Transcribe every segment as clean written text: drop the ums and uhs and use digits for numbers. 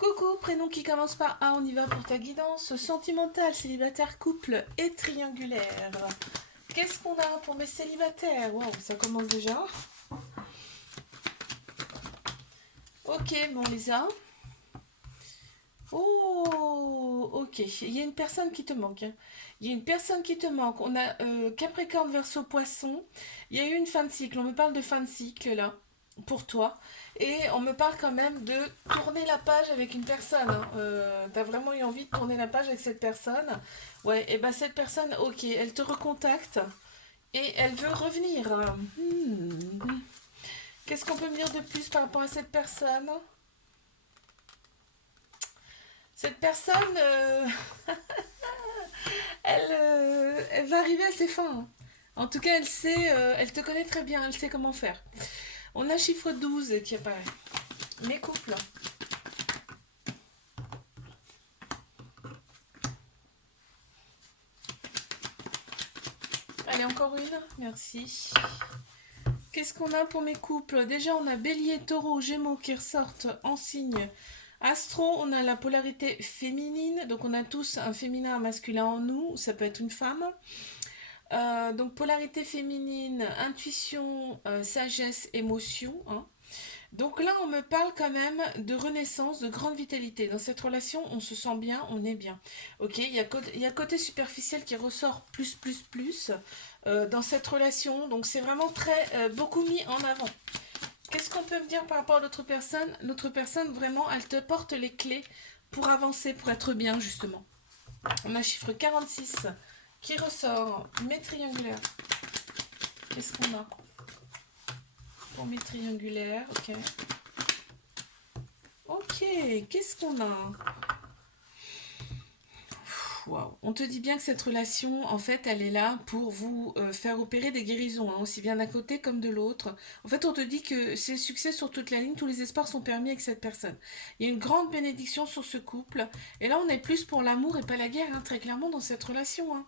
Coucou, prénom qui commence par A, on y va pour ta guidance sentimentale, célibataire, couple et triangulaire. Qu'est-ce qu'on a pour mes célibataires? Wow, ça commence déjà. Ok, bon Lisa. Oh, ok. Il y a une personne qui te manque, hein. Il y a une personne qui te manque. On a Capricorne, Verseau, Poisson. Il y a eu une fin de cycle. On me parle de fin de cycle là, pour toi. Et on me parle quand même de tourner la page avec une personne, hein. T'as vraiment eu envie de tourner la page avec cette personne. Ouais, et ben cette personne, ok, elle te recontacte et elle veut revenir. Qu'est-ce qu'on peut me dire de plus par rapport à cette personne? Cette personne, elle va arriver à ses fins, hein. En tout cas, elle sait, elle te connaît très bien, elle sait comment faire. On a chiffre 12 qui apparaît. Mes couples. Allez, encore une. Merci. Qu'est-ce qu'on a pour mes couples? Déjà, on a Bélier, Taureau, Gémeaux qui ressortent en signe Astro. On a la polarité féminine. Donc, on a tous un féminin, un masculin en nous. Ça peut être une femme. Donc, polarité féminine, intuition, sagesse, émotion, hein. Donc là, on me parle quand même de renaissance, de grande vitalité. Dans cette relation, on se sent bien, on est bien. Ok, il y a côté superficiel qui ressort plus dans cette relation. Donc c'est vraiment très beaucoup mis en avant. Qu'est-ce qu'on peut me dire par rapport à l'autre personne? L'autre personne, vraiment, elle te porte les clés pour avancer, pour être bien, justement. On a chiffre 46 qui ressort. Mes triangulaires. Qu'est-ce qu'on a pour mes triangulaires? Ok. Ok, qu'est-ce qu'on a? Waouh. On te dit bien que cette relation, en fait, elle est là pour vous faire opérer des guérisons, hein, aussi bien d'un côté comme de l'autre. En fait, on te dit que c'est le succès sur toute la ligne, tous les espoirs sont permis avec cette personne. Il y a une grande bénédiction sur ce couple. Et là, on est plus pour l'amour et pas la guerre, hein, très clairement, dans cette relation, hein.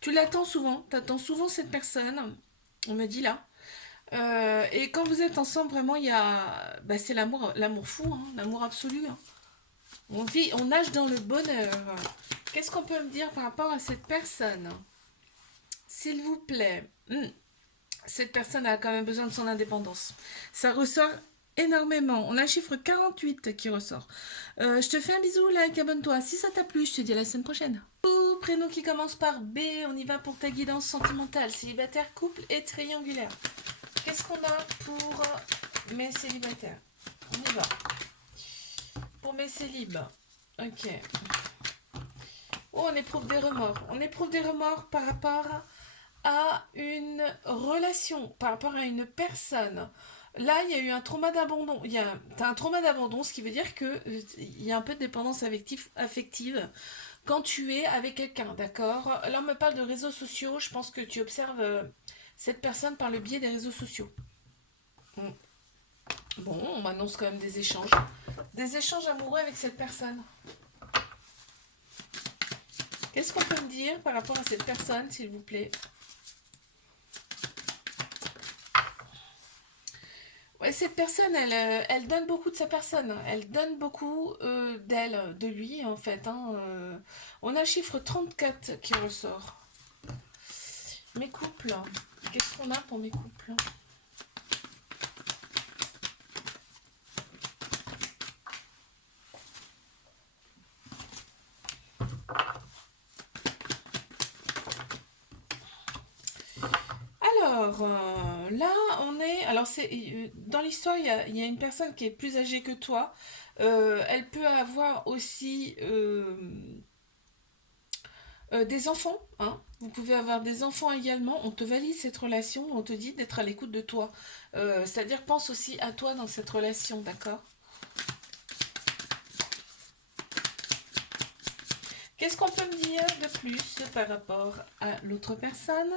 Tu l'attends souvent, t'attends souvent cette personne, on me dit là. Et quand vous êtes ensemble, vraiment, il y a, bah, c'est l'amour, l'amour fou, hein, l'amour absolu, hein. On vit, on nage dans le bonheur. Qu'est-ce qu'on peut me dire par rapport à cette personne? S'il vous plaît. Cette personne a quand même besoin de son indépendance. Ça ressort énormément. On a le chiffre 48 qui ressort. Je te fais un bisou, like, abonne-toi. Si ça t'a plu, je te dis à la semaine prochaine. Prénom qui commence par B, on y va pour ta guidance sentimentale, célibataire, couple et triangulaire. Qu'est-ce qu'on a pour mes célibataires? On y va. Pour mes célibes. Ok. Oh, on éprouve des remords. On éprouve des remords par rapport à une relation, par rapport à une personne. Là, il y a eu un trauma d'abandon. T'as un trauma d'abandon, ce qui veut dire que il y a un peu de dépendance affective quand tu es avec quelqu'un, d'accord? Là, on me parle de réseaux sociaux. Je pense que tu observes cette personne par le biais des réseaux sociaux. Bon, on m'annonce quand même des échanges. Des échanges amoureux avec cette personne. Qu'est-ce qu'on peut me dire par rapport à cette personne, s'il vous plaît? Ouais, cette personne, elle donne beaucoup de sa personne. Elle donne beaucoup d'elle, de lui, en fait, hein. On a le chiffre 34 qui ressort. Mes couples. Qu'est-ce qu'on a pour mes couples? Alors, là, on est. Alors, dans l'histoire, il y a une personne qui est plus âgée que toi. Elle peut avoir aussi des enfants, hein. Vous pouvez avoir des enfants également. On te valide cette relation. On te dit d'être à l'écoute de toi. C'est-à-dire, pense aussi à toi dans cette relation, d'accord? Qu'est-ce qu'on peut me dire de plus par rapport à l'autre personne?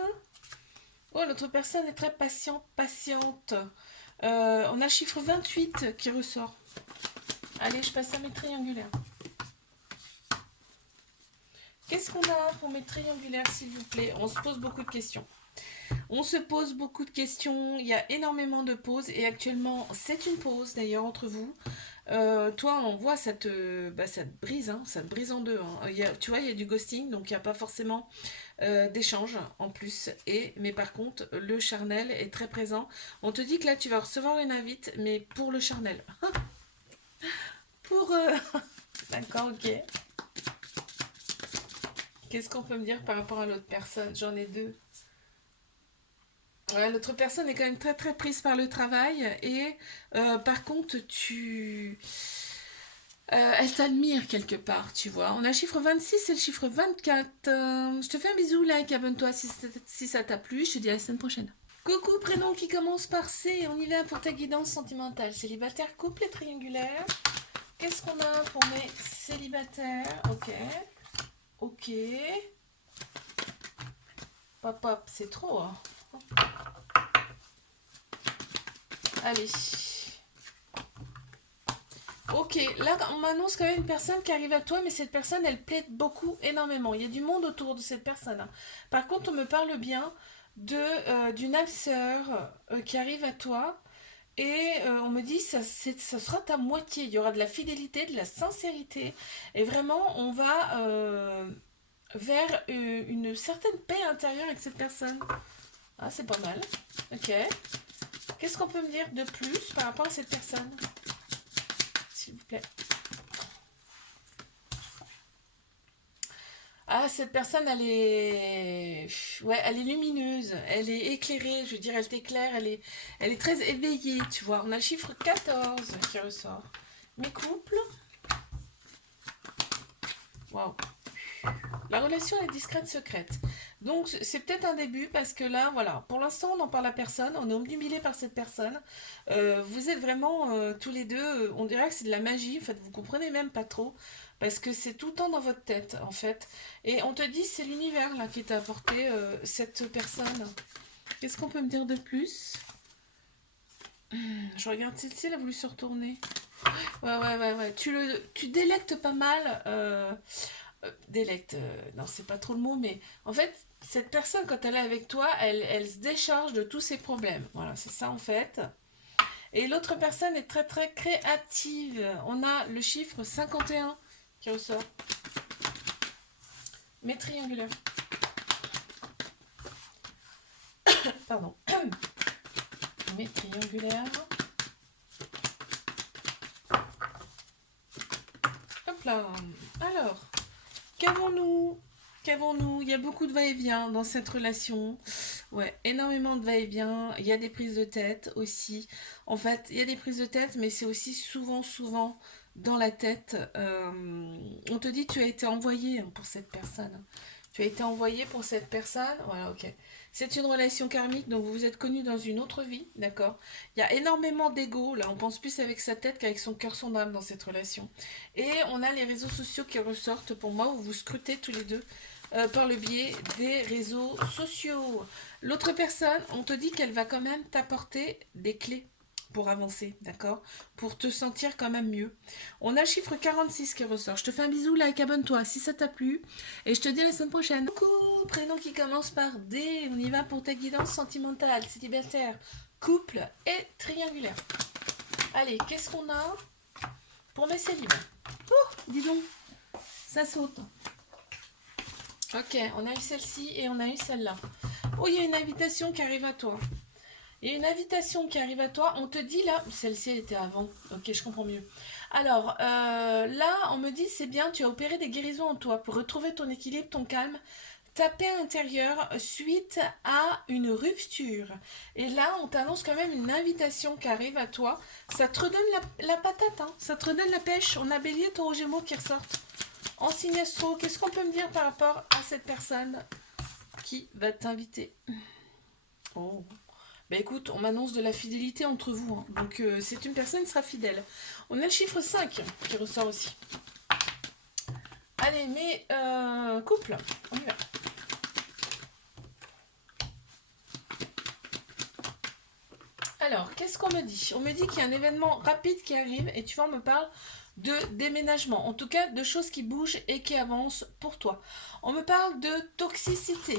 Oh, l'autre personne est très patiente. On a le chiffre 28 qui ressort. Allez, je passe à mes triangulaires. Qu'est-ce qu'on a pour mes triangulaires, s'il vous plaît? On se pose beaucoup de questions. On se pose beaucoup de questions. Il y a énormément de pauses. Et actuellement, c'est une pause, d'ailleurs, entre vous. Toi, on voit, ça te brise, hein, ça te brise en deux, hein. Tu vois, il y a du ghosting, donc il n'y a pas forcément d'échange en plus. Mais par contre, le charnel est très présent. On te dit que là, tu vas recevoir une invite, mais pour le charnel. Pour... D'accord, ok. Qu'est-ce qu'on peut me dire par rapport à l'autre personne? J'en ai deux. Ouais, l'autre personne est quand même très très prise par le travail et par contre elle t'admire quelque part, tu vois. On a le chiffre 26 et le chiffre 24. Je te fais un bisou, like, abonne-toi si ça t'a plu. Je te dis à la semaine prochaine. Coucou, prénom qui commence par C. On y va pour ta guidance sentimentale. Célibataire, couple et triangulaire. Qu'est-ce qu'on a pour mes célibataires? Ok. Ok. Pop, pop, c'est trop, hein. Allez. Ok, là on m'annonce quand même une personne qui arrive à toi, mais cette personne elle plaide beaucoup, énormément. Il y a du monde autour de cette personne, hein. Par contre, on me parle bien d'une âme sœur qui arrive à toi et on me dit ça sera ta moitié. Il y aura de la fidélité, de la sincérité et vraiment on va vers une certaine paix intérieure avec cette personne. Ah, c'est pas mal. Ok. Qu'est-ce qu'on peut me dire de plus par rapport à cette personne, s'il vous plaît? Ah, cette personne, ouais, elle est lumineuse, elle est éclairée, je veux dire, elle t'éclaire, elle est très éveillée, tu vois. On a le chiffre 14 qui ressort. Mes couples, waouh. La relation est discrète, secrète. Donc, c'est peut-être un début parce que là, voilà, pour l'instant, on n'en parle à personne, on est obnubilé par cette personne. Vous êtes vraiment tous les deux, on dirait que c'est de la magie, en fait, vous comprenez même pas trop parce que c'est tout le temps dans votre tête, en fait. Et on te dit, c'est l'univers là qui t'a apporté cette personne. Qu'est-ce qu'on peut me dire de plus? Je regarde Cécile, elle a voulu se retourner. Ouais, ouais, ouais, ouais. Tu délectes pas mal. Délecte, non, c'est pas trop le mot, mais en fait, cette personne, quand elle est avec toi, elle se décharge de tous ses problèmes. Voilà, c'est ça en fait. Et l'autre personne est très très créative. On a le chiffre 51 qui ressort. Mais triangulaire. Pardon. Mais triangulaire. Hop là. Alors, qu'avons-nous? Qu'avons-nous? Il y a beaucoup de va-et-vient dans cette relation. Ouais, énormément de va-et-vient. Il y a des prises de tête aussi. En fait, il y a des prises de tête, mais c'est aussi souvent, souvent dans la tête. On te dit tu as été envoyé pour cette personne. Tu as été envoyé pour cette personne. Voilà, ok. C'est une relation karmique, donc vous vous êtes connus dans une autre vie, d'accord? Il y a énormément d'ego, là, on pense plus avec sa tête qu'avec son cœur, son âme dans cette relation. Et on a les réseaux sociaux qui ressortent pour moi, où vous scrutez tous les deux par le biais des réseaux sociaux. L'autre personne, on te dit qu'elle va quand même t'apporter des clés pour avancer, d'accord? Pour te sentir quand même mieux. On a le chiffre 46 qui ressort. Je te fais un bisou, like, abonne-toi si ça t'a plu. Et je te dis à la semaine prochaine. Coucou, prénom qui commence par D. On y va pour ta guidance sentimentale, célibataire, couple et triangulaire. Allez, qu'est-ce qu'on a pour mes célibats? Oh, dis donc, ça saute. Ok, on a eu celle-ci et on a eu celle-là. Oh, il y a une invitation qui arrive à toi. Il y a une invitation qui arrive à toi. On te dit là, celle-ci elle était avant. Ok, je comprends mieux. Alors, là, on me dit c'est bien, tu as opéré des guérisons en toi pour retrouver ton équilibre, ton calme, ta paix intérieure suite à une rupture. Et là, on t'annonce quand même une invitation qui arrive à toi. Ça te redonne la patate, hein. Ça te redonne la pêche. On a Bélier, Taureau, Gémeaux qui ressortent. En signe astro, qu'est-ce qu'on peut me dire par rapport à cette personne qui va t'inviter? Oh. Bah écoute, on m'annonce de la fidélité entre vous, hein. Donc c'est une personne qui sera fidèle. On a le chiffre 5 qui ressort aussi. Allez, mais couple, on y va. Alors, qu'est-ce qu'on me dit? On me dit qu'il y a un événement rapide qui arrive et tu vois, on me parle de déménagement, en tout cas de choses qui bougent et qui avancent pour toi. On me parle de toxicité.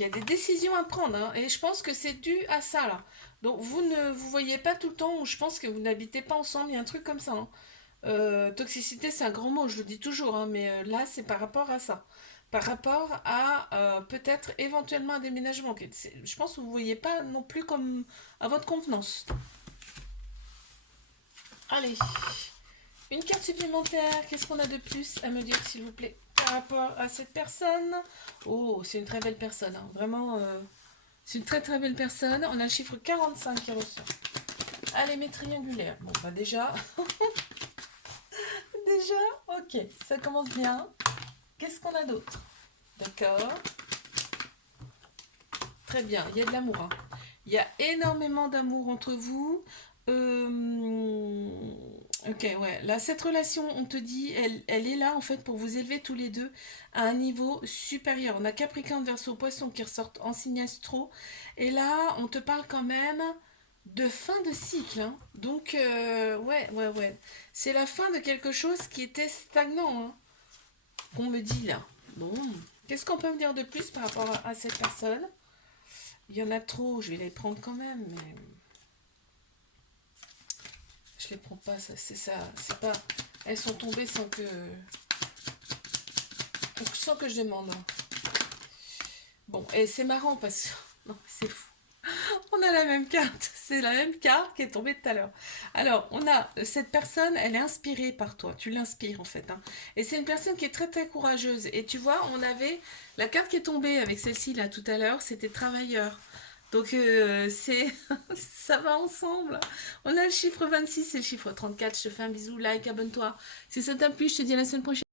Il y a des décisions à prendre, hein, et je pense que c'est dû à ça, là. Donc vous ne vous voyez pas tout le temps, ou je pense que vous n'habitez pas ensemble, il y a un truc comme ça, hein. Toxicité, c'est un grand mot, je le dis toujours, hein, mais là, c'est par rapport à ça. Par rapport à peut-être éventuellement un déménagement. Je pense que vous ne voyez pas non plus comme à votre convenance. Allez, une carte supplémentaire. Qu'est-ce qu'on a de plus à me dire, s'il vous plaît, par rapport à cette personne? Oh, c'est une très belle personne, hein. Vraiment, c'est une très très belle personne. On a le chiffre 45 qui ressort. Allez, mes triangulaires. Bon, bah déjà, déjà, ok, ça commence bien. Qu'est-ce qu'on a d'autre? D'accord, très bien, il y a de l'amour, hein. Il y a énormément d'amour entre vous. Ok, ouais. Là, cette relation, on te dit, elle est là en fait pour vous élever tous les deux à un niveau supérieur. On a Capricorne, Verseau, Poisson qui ressortent en signe astro. Et là, on te parle quand même de fin de cycle, hein. Donc, ouais, ouais, ouais. C'est la fin de quelque chose qui était stagnant, hein, qu'on me dit là. Bon, qu'est-ce qu'on peut me dire de plus par rapport à cette personne? Il y en a trop, je vais les prendre quand même, mais je les prends pas, ça, c'est ça. C'est pas. Elles sont tombées sans que je demande. Bon, et c'est marrant parce que. Non, c'est fou. On a la même carte. C'est la même carte qui est tombée tout à l'heure. Alors, on a cette personne, elle est inspirée par toi. Tu l'inspires en fait, hein. Et c'est une personne qui est très très courageuse. Et tu vois, on avait la carte qui est tombée avec celle-ci là tout à l'heure, c'était travailleur. Donc c'est ça va ensemble. On a le chiffre 26 et le chiffre 34. Je te fais un bisou, like, abonne-toi. Si ça t'a plu, je te dis à la semaine prochaine.